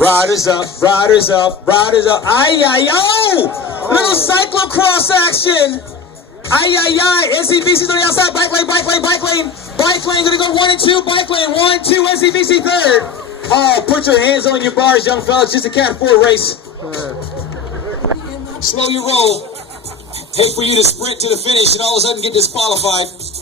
Riders up, riders up, riders up. Ay, ay, oh! Little cyclocross action. Ay, ay, ay. NCBC's on the outside. Bike lane, bike lane, bike lane. Bike lane gonna go 1 and 2. Bike lane 1, 2. NCBC third. Oh, put your hands on your bars, young fellas. Just a Cat 4 race. Slow your roll. Hate for you to sprint to the finish and all of a sudden get disqualified.